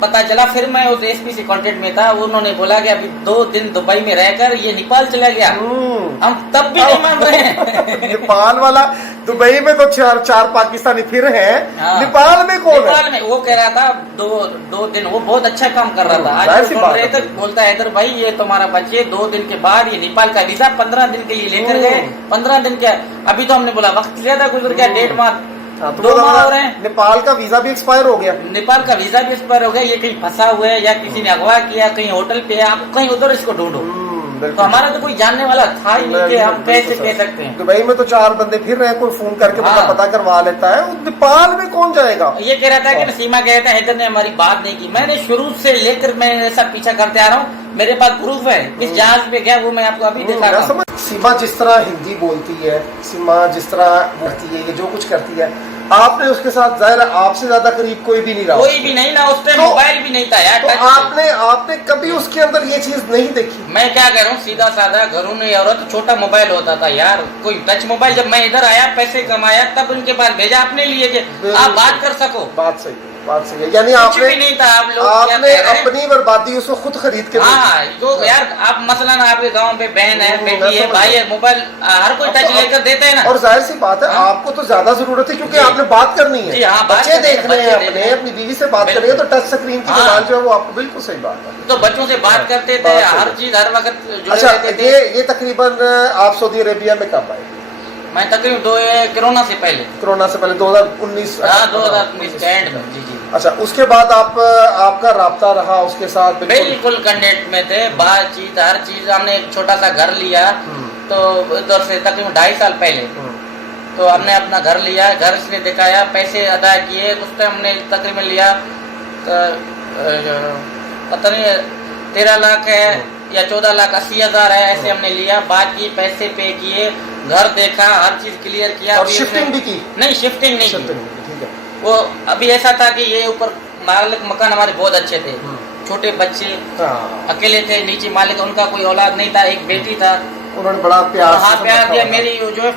पता चला। फिर मैं उस एसपी से कांटेक्ट में था, उन्होंने बोला कि अभी 2 दिन दुबई में रहकर ये नेपाल चला गया। हम तब भी नहीं मान रहे हैं। नेपाल वाला, दुबई में तो चार पाकिस्तानी फिर हैं। हाँ। नेपाल में कौन है? नेपाल में वो कह रहा था 2 दिन वो बहुत अच्छा काम कर रहा था। आज सुन रहे थे, बोलता है इधर भाई ये तुम्हारा बच्चे 2 दिन के बाद ये नेपाल का वीजा 15 दिन के लिए लेकर गए। 15 दिन क्या, अभी तो हमने बोला वक्त लिया था, गुजर गया 1.5 माह। हाँ, तो 2 माह हो रहे हैं। नेपाल का वीजा भी एक्सपायर हो गया। नेपाल का वीजा भी एक्सपायर हो गया। ये कहीं फंसा हुआ है या किसी ने अगवा किया, कहीं होटल पे, आप कहीं उधर इसको ढूंढो। तो हमारा तो कोई जानने वाला था ही नहीं कि हम कैसे कह सकते हैं। दुबई में तो 4 बंदे फिर रहे, कोई फोन करके पता करवा लेता है। नेपाल में कौन जाएगा? ये कह रहा था कि सीमा कह रहा था हैदर ने हमारी बात नहीं की। मैंने शुरू से लेकर मैं ऐसा पीछा करते आ रहा हूँ, मेरे पास प्रूफ है। इस जहाज पे गया वो मैं आपको अभी दिखा रहा हूँ। सीमा जिस तरह हिंदी बोलती है, सीमा जिस तरह बोलती है, ये जो कुछ करती है, आपने उसके साथ जाहिर आपसे ज्यादा करीब कोई भी नहीं रहा। कोई भी नहीं ना, उस टाइम मोबाइल भी नहीं था यार। तो आपने कभी उसके अंदर ये चीज नहीं देखी? मैं क्या कह रहा हूँ, सीधा साधा घरों में औरत छोटा मोबाइल होता था यार, कोई टच मोबाइल। जब मैं इधर आया पैसे कमाया तब उनके पास भेजा अपने लिए कि आप बात कर सको। बात सही है, बात सही है। यानी आपने भी नहीं था, आप लोग आपने अपनी बर्बादी उसको खुद खरीद के। हाँ जो यार, आप मसलन आपके गांव पे बहन है, बेटी है, भाई है, मोबाइल हर कोई टच लेकर देते हैं ना। और जाहिर सी बात है आपको तो ज्यादा जरूरत है क्योंकि आपने बात करनी है। हाँ, बच्चे देख रहे हैं, अपनी बीवी से बात कर रहे हैं, तो टच स्क्रीन की जबान जो है वो आपको बिल्कुल सही बात है। तो बच्चों से बात करते थे, हर चीज हर वक्त। अच्छा, ये तकरीबन आप सऊदी अरेबिया में कब आए? मैं तकरीबन कोरोना से पहले 2019। 2019 के एंड में। जी। अच्छा, उसके बाद आपका राब्ता रहा उसके साथ? बिल्कुल कांटेक्ट में थे, बातचीत हर चीज। हमने एक छोटा सा घर लिया, तो उधर से तकरीबन 2.5 साल पहले तो हमने अपना घर लिया। घर इसने दिखाया, पैसे अदा किए। उस टाइम हमने तकरीबन लिया पता नहीं 13 लाख है या 14,80,000 है, ऐसे हमने लिया। बाकी पैसे पे किए, घर देखा, हर चीज क्लियर किया। और शिफ्टिंग भी की? नहीं, शिफ्टिंग नहीं की। ठीक है। वो अभी ऐसा था कि ये ऊपर मालिक मकान हमारे बहुत अच्छे थे, छोटे बच्चे अकेले थे, नीचे मालिक उनका कोई औलाद नहीं था, एक बेटी था। उन्होंने बड़ा प्यार दिया। मेरी जो है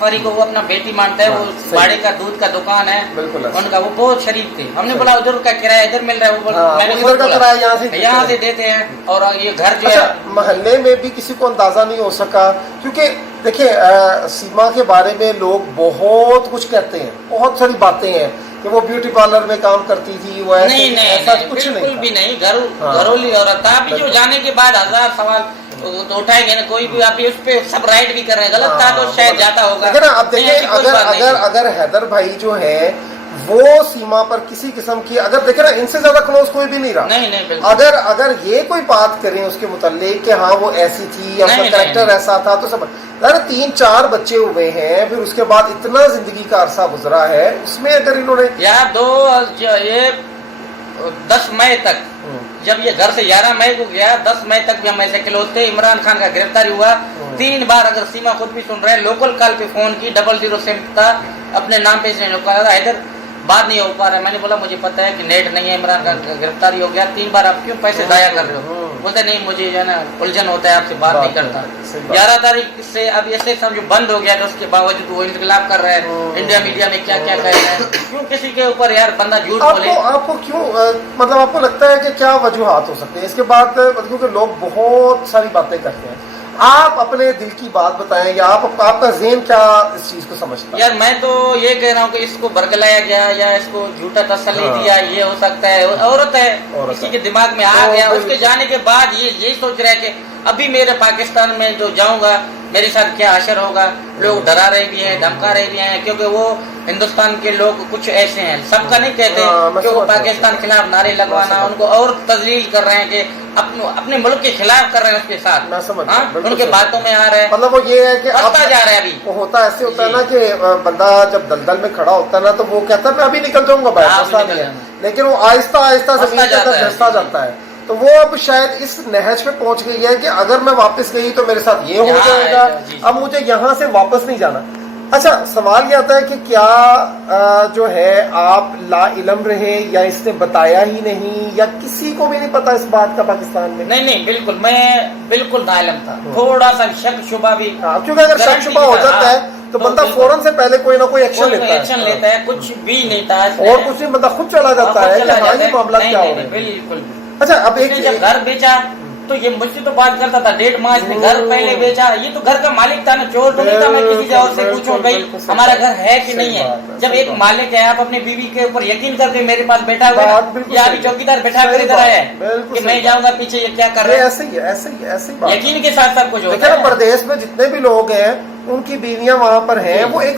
फरी को वो अपना बेटी मानता है। वो बाड़े का दूध का दुकान है उनका, वो बहुत शरीफ थे। हमने बोला उधर का किराया इधर मिल रहा है, वो इधर का किराया यहाँ से देते हैं। और ये घर जो है मोहल्ले में भी किसी को अंदाजा नहीं हो सका, क्योंकि देखिए सीमा के बारे में लोग बहुत कुछ कहते हैं, बहुत सारी बातें हैं कि वो ब्यूटी पार्लर में काम करती थी, वो ऐसा कुछ नहीं, भी नहीं। घरोली औरत था। अभी जो जाने के बाद 1000 सवाल तो उठाएंगे ना, कोई भी। आप उस पे सब राइट भी कर रहे हैं, गलत था तो शायद जाता होगा। अब देखिए, अगर हैदर भाई जो है वो सीमा पर किसी किस्म की, अगर देखे ना, इनसे ज्यादा क्लोज कोई भी नहीं रहा। नहीं, अगर ये कोई बात करें उसके मुतालिक कि हाँ वो ऐसी थी या उसका कैरेक्टर ऐसा था, तो सब 3-4 बच्चे हुए हैं, फिर उसके बाद इतना जिंदगी का अरसा गुजरा है, उसमें अगर इन्होंने ये 10 मई तक, जब ये घर से 11 मई को गया, 10 मई तक भी हम ऐसे क्लोज थे। इमरान खान का गिरफ्तारी हुआ 3 बार। अगर सीमा खुद भी सुन रहे हैं, लोकल कॉल पे फोन की, 00 सिम था, अपने नाम पे इसने निकाला था। इधर बात नहीं हो पा रहा है। मैंने बोला मुझे पता है कि नेट नहीं है, इमरान खान का गिरफ्तारी हो गया 3 बार, आप क्यों पैसे जाया कर रहे हो? बोलते नहीं, मुझे जो है ना उलझन होता है, आपसे बात नहीं करता। 11 तारीख से अब ऐसे समझो बंद हो गया, तो उसके बावजूद वो इंकलाब कर रहे हैं। इंडिया मीडिया में क्या क्या कह रहे हैं, क्यों किसी के ऊपर यार बंदा झूठ बोले? आपको क्यों मतलब आपको लगता है कि क्या वजूहात हो सकते हैं इसके बाद? क्योंकि लोग बहुत सारी बातें करते हैं, आप अपने दिल की बात बताएं, या आपका ज़हन क्या इस चीज को समझता है? यार मैं तो ये कह रहा हूँ कि इसको बरगलाया गया या इसको झूठा तसल्ली दिया, ये हो सकता है। औरत है, किसी के दिमाग में आ गया। उसके जाने के बाद ये यही सोच रहा है कि अभी मेरे पाकिस्तान में जो जाऊंगा मेरे साथ क्या असर होगा। लोग डरा रहे भी हैं, धमका रहे भी हैं, क्योंकि वो हिंदुस्तान के लोग कुछ ऐसे हैं, सबका नहीं कहते कि वो पाकिस्तान खिलाफ नारे लगवाना, उनको और तजलील कर रहे हैं कि अपने मुल्क के खिलाफ कर रहे हैं उसके साथ। उनके बातों में आ रहा है। मतलब वो ये है कि अब जा रहा है। अभी वो होता ऐसे होता है ना कि बंदा जब दलदल में खड़ा होता है ना, तो वो कहता है मैं अभी निकल जाऊंगा बाहर, लेकिन वो आहिस्ता आहिस्ता जमीन के अंदर धंसता जाता है। तो वो अब शायद इस नहज पे पहुंच गई है कि अगर मैं वापस गई तो मेरे साथ ये हो जाएगा, अब मुझे यहाँ से वापस नहीं जाना। अच्छा, सवाल ये आता है कि क्या जो है आप ला इलम रहे, या इसने बताया ही नहीं, या किसी को भी नहीं पता इस बात का पाकिस्तान में? नहीं, बिल्कुल मैं बिल्कुल ना इलम था। थोड़ा सा शक शुबा भी, क्योंकि अगर शक शुबा हो जाता है तो बंदा फौरन से पहले कोई ना कोई एक्शन लेता है, कुछ भी नहीं था और कुछ नहीं, बंदा खुद चला जाता है कि हाँ ये मामला क्या हो रहा है। बिल्कुल। अच्छा, अब एक जब घर बेचा तो ये मुझसे तो बात करता था 1.5 माह इसने घर पहले बेचा, ये तो घर का मालिक था ना, चोर तो नहीं था मैं किसी से और से पूछूं भाई हमारा घर है कि नहीं है। जब एक मालिक है, आप अपनी बीवी के ऊपर यकीन करके मेरे पास बैठा हुआ है, या अभी चौकीदार बैठा कर इधर आया है कि मैं जाऊंगा पीछे, ये क्या कर रहे हैं? ऐसे ही यकीन के साथ सब कुछ होता है। प्रदेश में जितने भी लोग हैं उनकी बीवियां वहां पर हैं, वो एक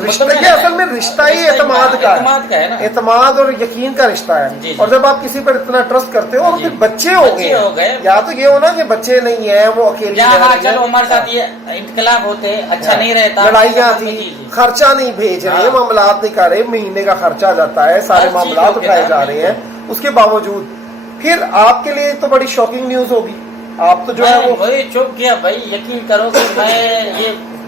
रिश्ता, ये असल में रिश्ता ही एतमाद का है ना, एतमाद और यकीन का रिश्ता है। और जब आप किसी पर इतना ट्रस्ट करते हो और फिर बच्चे हो गए, या तो ये हो ना कि बच्चे नहीं है, वो अकेले, चलो हमारे साथ ये इख्तिलाफ होते, अच्छा नहीं रहता, लड़ाइयाँ थी, खर्चा नहीं भेज रहे, मामलात नहीं कर रहे, महीने का खर्चा जाता है, सारे मामलात उठाए जा रहे हैं, उसके बावजूद फिर आपके लिए तो बड़ी शॉकिंग न्यूज होगी। आप तो जो है वो वही चुप गया भाई, यकीन करो कि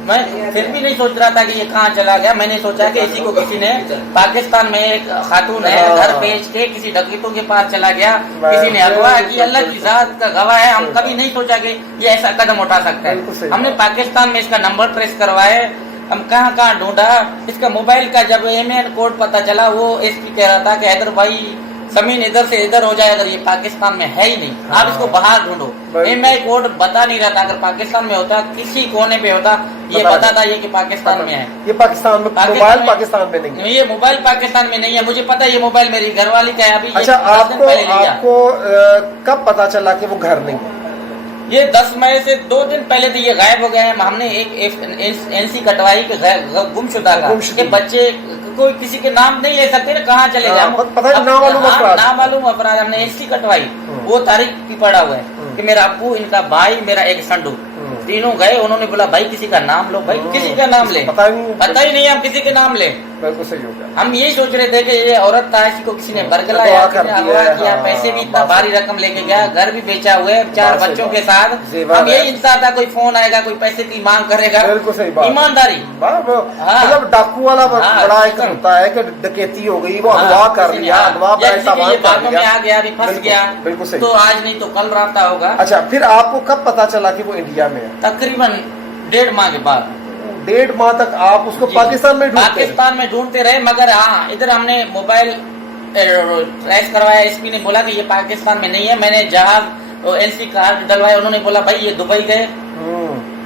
मैं फिर भी नहीं सोच रहा था कि ये कहाँ चला गया। मैंने सोचा कि इसी को किसी ने, पाकिस्तान में एक खातून है, घर बेच के किसी डकैतों के पास चला गया, किसी ने अगवा की, अल्लाह की जात का गवाह है, हम कभी नहीं सोचा कि ये ऐसा कदम उठा सकता है। हमने पाकिस्तान में इसका नंबर ट्रेस करवाए, हम कहाँ कहाँ ढूंढा, इसका मोबाइल का जब एमएन कोड पता चला, वो एसपी कह रहा था कि हैदर भाई जमीन इधर से इधर हो जाए, अगर ये पाकिस्तान में है ही नहीं, आप इसको बाहर ढूंढो। एमआई कोड बता नहीं रहा था, अगर पाकिस्तान में होता किसी कोने पे होता ये बताता ये कि पाकिस्तान में है। ये पाकिस्तान में मोबाइल पाकिस्तान में नहीं है, ये मोबाइल पाकिस्तान में नहीं है, मुझे पता है ये मोबाइल मेरी घरवाली का है। अभी अच्छा, आपको कब पता चला कि वो घर नहीं है? ये 10 मई से 2 दिन पहले तो ये गायब हो गए हैं। हमने एक एनसी कटवाई के गुमशुदा का, कि बच्चे कोई किसी के नाम नहीं ले सकते ना, कहाँ चले गए, नामालूम अपराध। हमने एनसी कटवाई, वो तारीख की पड़ा हुआ है कि मेरा अब्बू, इनका भाई, मेरा एक संडू, तीनों गए। उन्होंने बोला भाई किसी का नाम लो, भाई किसी का नाम ले, पता ही नहीं हम किसी के नाम ले। बिल्कुल सही हो गया। हम यही सोच रहे थे कि ये औरत था, इसी को किसी ने बरगलाया, अगवा किया, पैसे भी इतना भारी रकम लेके गया, घर भी बेचा हुआ है 4 बच्चों के साथ। हम यही इंसान था, कोई फोन आएगा, कोई पैसे की मांग करेगा। बिल्कुल सही बात, ईमानदारी। मतलब डाकू वाला बड़ा एक होता है कि डकैती हो गई, वो अगवा कर लिया, अगवा बातों में आ गया, अभी फंस गया, बिल्कुल सही, तो आज नहीं तो कल रास्ता होगा। अच्छा, फिर आपको कब पता चला कि वो इंडिया में है? तकरीबन 1.5 माह के बाद। 1.5 माह तक आप उसको पाकिस्तान में ढूंढते रहे, मगर हाँ इधर हमने मोबाइल ट्रेस करवाया, एसपी ने बोला कि ये पाकिस्तान में नहीं है। मैंने जहाज एनसी कार्ड डलवाया, उन्होंने बोला भाई ये दुबई गए।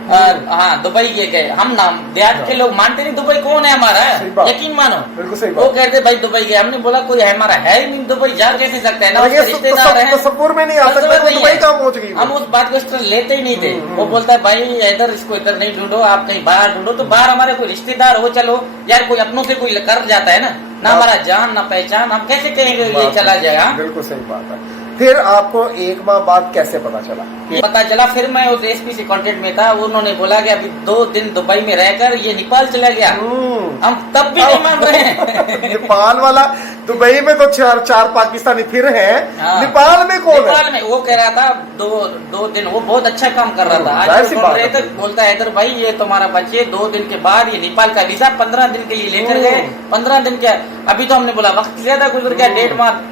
हाँ दुबई गए, हम नाम देहात के लोग मानते नहीं दुबई कौन है हमारा, यकीन मानो। बिल्कुल सही वो कहते भाई दुबई गए, हमने बोला कोई हमारा है ही नहीं, दुबई जा कैसे सकता है ना, रिश्तेदार है, तसव्वुर में नहीं आ सकता दुबई कहाँ पहुंच गई। हम उस बात को लेते ही नहीं थे। वो बोलता है भाई इधर, इसको इधर नहीं ढूंढो, आप कहीं बाहर ढूंढो। तो बाहर हमारे कोई रिश्तेदार हो, चलो यार, कोई अपनों से कोई कर जाता है ना हमारा जान ना पहचान, हम कैसे कहेंगे ये चला जाएगा। बिल्कुल सही बात है। फिर आपको 1 माह बाद कैसे पता चला? फिर मैं उस एसपी से कांटेक्ट में था, उन्होंने बोला कि अभी 2 दिन दुबई में रहकर ये नेपाल चला गया। हम तब भी नहीं मान रहे हैं। नेपाल वाला, दुबई में तो 4 पाकिस्तानी फिर हैं, नेपाल में कौन है? नेपाल में वो कह रहा था 2 दिन, वो बहुत अच्छा काम कर रहा था। आज बोलता है इधर भाई ये तुम्हारा बच्चे 2 दिन के बाद ये नेपाल का वीजा 15 दिन के लिए लेकर गए। 15 दिन क्या, अभी तो हमने बोला वक्त ज्यादा गुजर गया, 1.5 माह,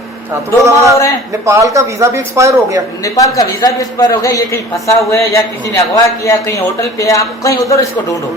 2 माह हो रहे हैं। नेपाल का वीजा भी एक्सपायर हो गया। नेपाल का वीजा भी एक्सपायर हो गया, ये कहीं फंसा हुआ है या किसी ने अगवा किया, कहीं होटल पे, आप कहीं उधर इसको ढूंढो।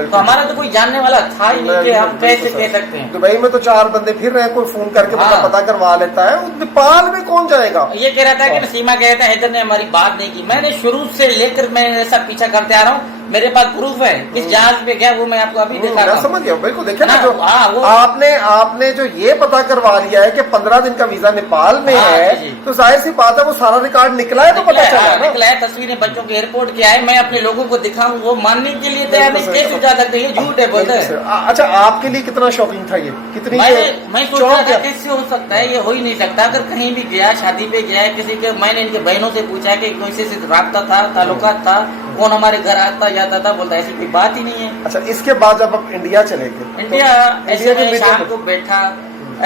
तो हमारा तो कोई जानने वाला था ही नहीं कि हम कैसे कह सकते हैं। दुबई में तो 4 बंदे फिर रहे, कोई फोन करके पता करवा लेता है। नेपाल में कौन जाएगा? ये कह रहा था कि सीमा कह रहा था हैदर ने हमारी बात नहीं की। मैंने शुरू से लेकर मैं ऐसा पीछा करते आ रहा हूँ, मेरे पास प्रूफ है, किस जहाज पे गया वो मैं आपको अभी दिखा रहा हूँ। समझ गया, बिल्कुल देखिए ना, जो आपने जो ये पता करवा लिया है कि 15 दिन का वीजा नेपाल में है, तो जाहिर सी बात है वो सारा रिकॉर्ड निकला है, तो पता चला निकला है। तस्वीरें बच्चों के एयरपोर्ट की आए, मैं अपने लोगों को दिखाऊं, वो मानने के लिए तैयार नहीं, कैसे जा सकते, ये झूठ है, बोलते हैं। अच्छा, आपके लिए कितना शॉकिंग था ये? कितनी मैं सोच रहा था कैसे हो सकता है, ये हो ही नहीं सकता। अगर कहीं भी गया, शादी पे गया है किसी के, मैंने इनके बहनों से पूछा कि किसी से राब्ता था, ताल्लुकात था, कौन हमारे घर आता जाता था, बोलता ऐसी कोई बात ही नहीं है। अच्छा, इसके बाद जब आप इंडिया चले गए, इंडिया ऐसे में शाम को बैठा,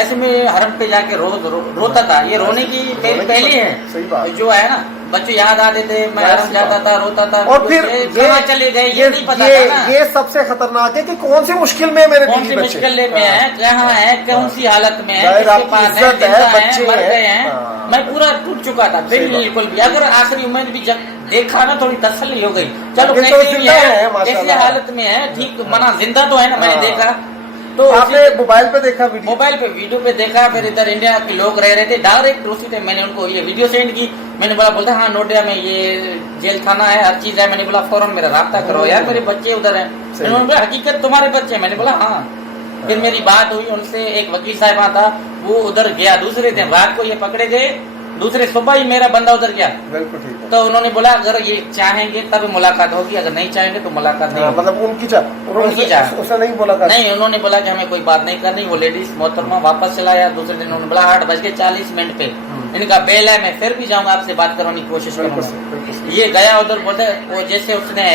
ऐसे में हरम पे जाके रोज रोता था। ये रोने की पहली है जो है ना, बच्चे याद आते थे, मैं हरम जाता था, रोता था, और फिर कहाँ चले गए ये नहीं पता था ना। ये सबसे खतरनाक है कि कौन सी मुश्किल में मेरे कौन सी मुश्किल में है, कहाँ है, कौन सी हालत में है, किसके पास है, बच्चे मर गए हैं। मैं पूरा टूट चुका था बिल्कुल भी। अगर आखिरी उम्मीद भी देखा ना थोड़ी तसल्ली हो गई। चलो ये तो कैसे भी जिंदा है, है, माशाल्लाह। कैसी हालत में है, ठीक मना जिंदा तो है ना, मैंने हाँ। देखा। तो आपने मोबाइल पे देखा वीडियो? मोबाइल पे वीडियो पे देखा, फिर इधर इंडिया के लोग रह रहे थे डायरेक्ट उसी टाइम मैंने उनको ये वीडियो सेंड की। मैंने बोला, बोलता हाँ नोटिया में ये जेल थाना है, हर चीज है। मैंने बोला फौरन मेरा राब्ता करो यार, मेरे बच्चे उधर हैं। उन्होंने बोला हकीकत तुम्हारे बच्चे? मैंने बोला हाँ। फिर मेरी बात हुई उनसे, एक वकील साहबा था, वो उधर गया दूसरे दिन रात को, ये पकड़े गए, दूसरे सुबह ही मेरा बंदा उधर गया। बिल्कुल ठीक है। तो उन्होंने बोला अगर ये चाहेंगे तब मुलाकात होगी, अगर नहीं चाहेंगे तो मुलाकात नहीं होगी। मतलब उनकी चाह उसने नहीं बोला? नहीं, उन्होंने बोला कि हमें कोई बात नहीं करनी। वो लेडीज मोहतरमा वापस चला आया। दूसरे दिन उन्होंने बोला 8:40 पे इनका बेल है, मैं फिर भी जाऊंगा, आपसे बात करने की कोशिश करूंगा। ये गया उधर, बोलते वो जैसे उसने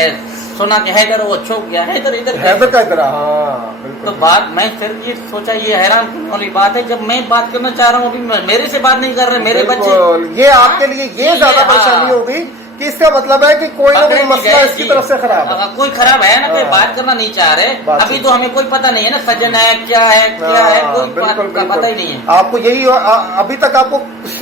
सुना कि हैदर, वो छुप गया, हैदर हैदर का इधर। हाँ तो बात मैं फिर ये सोचा, ये हैरान करने वाली बात है, जब मैं बात करना चाह रहा हूँ अभी मेरे से बात नहीं कर रहे मेरे बच्चे। ये आपके लिए ये ज्यादा परेशानी होगी कि इसका मतलब है कि कोई ना कोई मसला इसकी तरफ से खराब है। कोई खराब है ना, कोई बात करना नहीं चाह रहे। अभी तो हमें कोई पता नहीं है ना, सज्जन है क्या है, कोई बात का पता ही नहीं है। आपको यही अभी तक आपको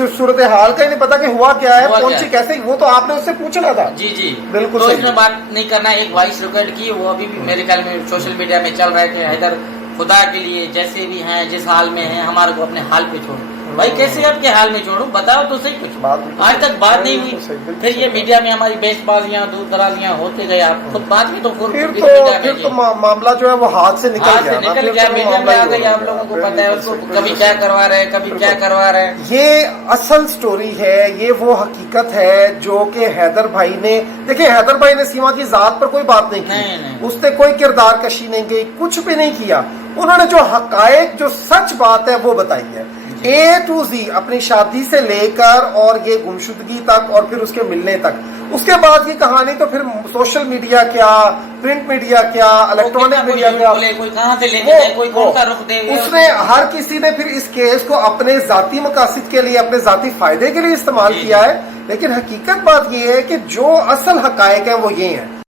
सूरत हाल का ही नहीं पता कि हुआ क्या है, कौन सी कैसे, वो तो आपने उससे पूछना था। जी जी बिल्कुल। तो इसमें बात नहीं करना। एक वॉइस रिकॉर्ड की, वो अभी भी मेरे ख्याल में सोशल मीडिया में चल रहे थे। हैदर खुदा के लिए जैसे भी हैं, जिस हाल में हैं, हमारे को अपने हाल पे छोड़ो। भाई कैसे आपके हाल में छोड़ू, बताओ तो सही कुछ। आज तक बात नहीं हुई। फिर ये मीडिया में हमारी बेसबाजियां दूर दराजियां होते गए। आप खुद बात भी तो फिर तो मामला जो है वो हाथ से निकल गया। मीडिया में आ गई, आप लोगों को पता है उसको कभी क्या करवा रहे हैं, कभी क्या करवा रहे हैं। ये असल स्टोरी है, ये वो हकीकत है जो कि हैदर भाई ने, देखिए हैदर भाई ने सीमा की जात पर कोई बात नहीं की, उसने कोई किरदार कशी नहीं की, कुछ भी नहीं किया। उन्होंने जो हकायक, जो सच बात है वो बताई है, A to Z, अपनी शादी से लेकर और ये गुमशुदगी तक और फिर उसके मिलने तक। उसके बाद की कहानी तो फिर सोशल मीडिया क्या, प्रिंट मीडिया क्या, इलेक्ट्रॉनिक मीडिया क्या, कोई कहां से लेके जाए, कोई कौन सा रुख दे। उसने हर किसी ने फिर इस केस को अपने जाती मकासद के लिए, अपने जाती फायदे के लिए इस्तेमाल किया है। लेकिन हकीकत बात ये है कि जो असल हकायक है वो ये है।